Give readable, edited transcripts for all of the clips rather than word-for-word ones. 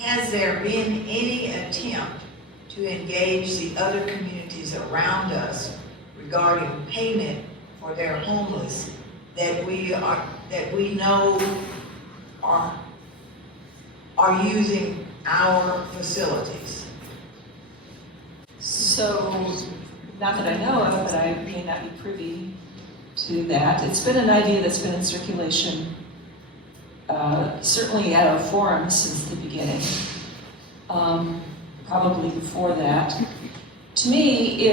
has there been any attempt to engage the other communities around us regarding payment for their homeless that we know are using our facilities? So, not that I know of, but I may not be privy to that. It's been an idea that's been in circulation, certainly at our forum since the beginning, probably before that. To me,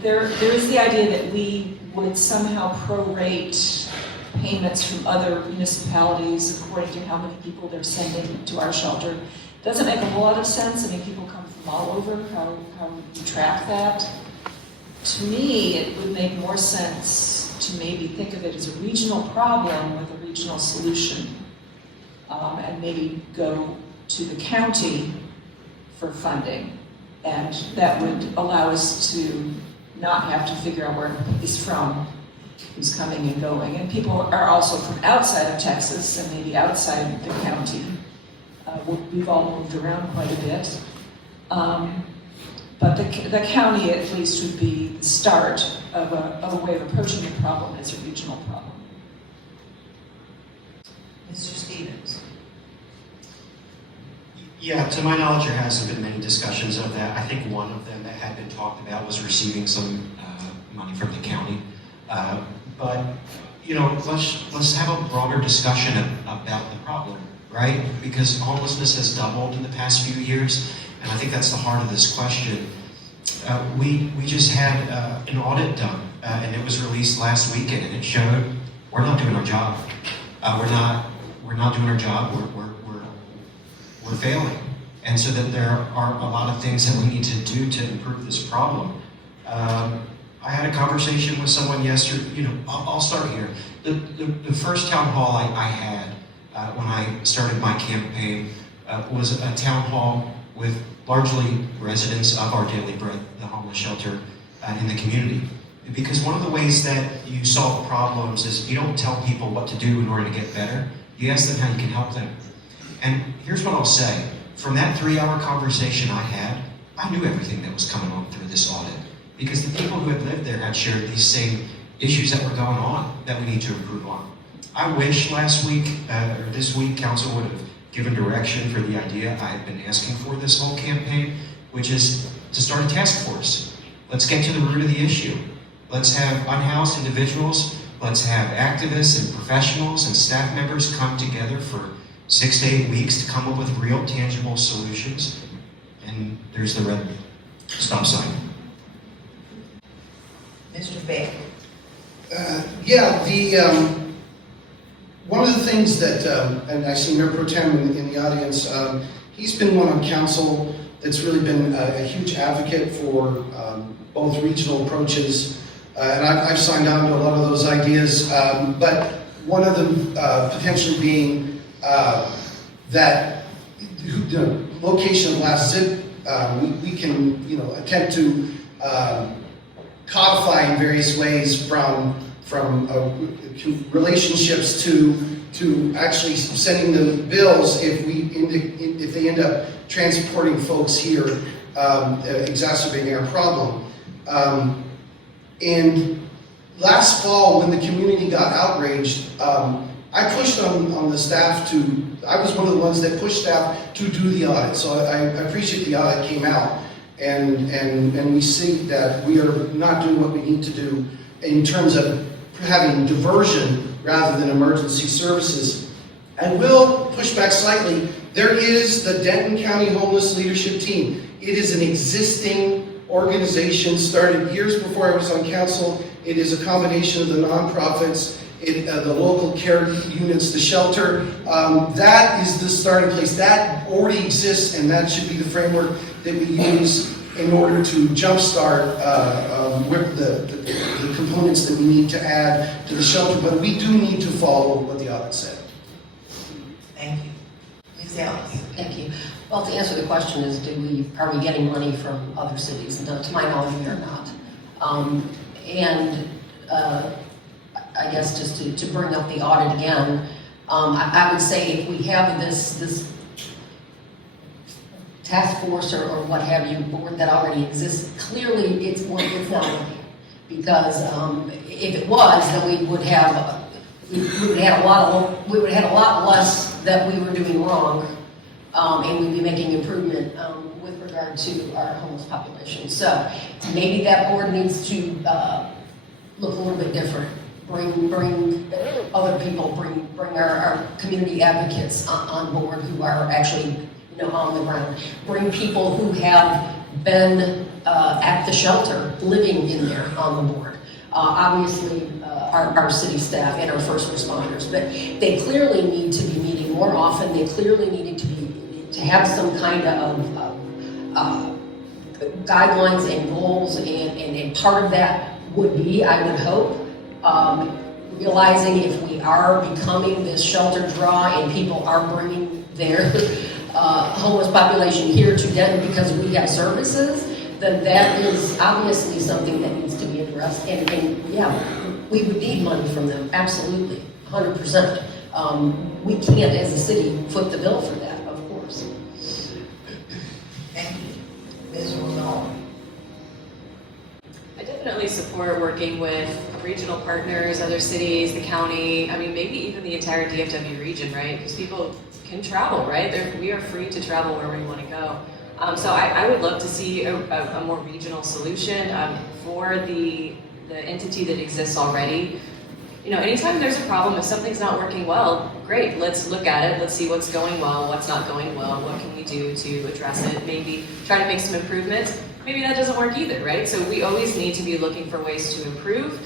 there is the idea that we would somehow prorate payments from other municipalities according to how many people they're sending to our shelter. Doesn't make a whole lot of sense. I mean, people come from all over. How would you track that? To me, it would make more sense to maybe think of it as a regional problem with a regional solution, and maybe go to the county for funding. And that would allow us to not have to figure out where he's from, who's coming and going. And people are also from outside of Texas and maybe outside the county. We've all moved around quite a bit. But the county at least would be the start of a way of approaching the problem as a regional problem. Mr. Stevens. Yeah, to my knowledge, there hasn't been many discussions of that. I think one of them that had been talked about was receiving some money from the county. But you know, let's have a broader discussion about the problem, right? Because homelessness has doubled in the past few years, and I think that's the heart of this question. We just had an audit done, and it was released last weekend, and it showed we're not doing our job. We're not doing our job. We're failing, and so that there are a lot of things that we need to do to improve this problem. I had a conversation with someone yesterday. You know, I'll start here. The first town hall I had when I started my campaign was a town hall with largely residents of Our Daily Bread, the homeless shelter in the community. Because one of the ways that you solve problems is you don't tell people what to do in order to get better. You ask them how you can help them. And here's what I'll say. From that 3-hour conversation I had, I knew everything that was coming on through this audit. Because the people who had lived there had shared these same issues that were going on that we need to improve on. I wish last week, or this week, council would have given direction for the idea I had been asking for this whole campaign, which is to start a task force. Let's get to the root of the issue. Let's have unhoused individuals, let's have activists and professionals and staff members come together for 6 to 8 weeks to come up with real, tangible solutions. And there's the red stop sign. Mr. Beck. One of the things that, and I see Mayor Pro Tem in the audience, he's been one on council that's really been a huge advocate for both regional approaches, and I've signed on to a lot of those ideas, but one of them potentially being that the location of last zip, we can attempt to codify in various ways from relationships to actually sending them bills if they end up transporting folks here, exacerbating our problem. And last fall, when the community got outraged, I pushed on the staff I was one of the ones that pushed staff to do the audit. So I appreciate the audit came out, and we see that we are not doing what we need to do in terms of having diversion rather than emergency services. I will push back slightly. There is the Denton County Homeless Leadership Team. It is an existing organization started years before I was on council. It is a combination of the nonprofits, the local care units, the shelter. That is the starting place. That already exists, and that should be the framework that we use in order to jumpstart the components that we need to add to the shelter. But we do need to follow what the audit said. Thank you. Ms. Ellis. Thank you. Well, to answer the question is, are we getting money from other cities? No, to my knowledge, we are not. I guess just to bring up the audit again, I would say if we have this task force or what have you, board that already exists, clearly it's not working. Because if it was, then we would have a lot less that we were doing wrong, and we'd be making improvement with regard to our homeless population. So maybe that board needs to look a little bit different. Bring other people, bring our community advocates on board who are actually, on the ground. Bring people who have been at the shelter, living in there on the board. Obviously, our city staff and our first responders, but they clearly need to be meeting more often. They clearly needed to have some kind of guidelines and goals, and part of that would be, I would hope, realizing if we are becoming this shelter draw and people are bringing their homeless population here to Denton because we have services, then that is obviously something that needs to be addressed. And yeah, we would need money from them, absolutely, 100%. We can't, as a city, foot the bill for that, of course. Thank you. Ms. Rumohr. I definitely support working with regional partners, other cities, the county, maybe even the entire DFW region, right? Because people can travel, right? We are free to travel where we want to go. So I would love to see a more regional solution for the entity that exists already. Anytime there's a problem, if something's not working well, great, let's look at it, let's see what's going well, what's not going well, what can we do to address it, maybe try to make some improvements. Maybe that doesn't work either, right? So we always need to be looking for ways to improve,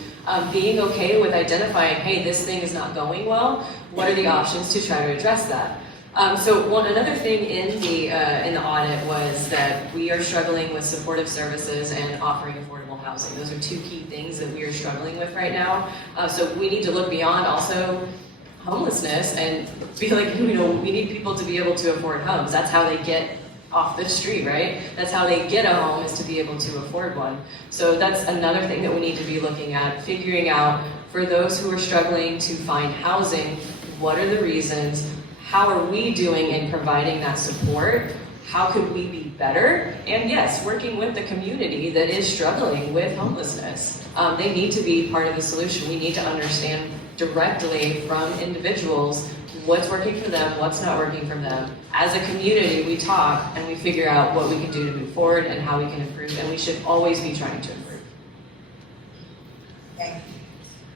being okay with identifying, hey, this thing is not going well, what are the options to try to address that? Another thing in the audit was that we are struggling with supportive services and offering affordable housing. Those are two key things that we are struggling with right now. So we need to look beyond also homelessness and be like, we need people to be able to afford homes. That's how they get off the street, right? That's how they get a home, is to be able to afford one. So that's another thing that we need to be looking at, figuring out for those who are struggling to find housing, what are the reasons? How are we doing in providing that support? How could we be better? And yes, working with the community that is struggling with homelessness. They need to be part of the solution. We need to understand directly from individuals what's working for them, what's not working for them. As a community, we talk and we figure out what we can do to move forward and how we can improve, and we should always be trying to improve.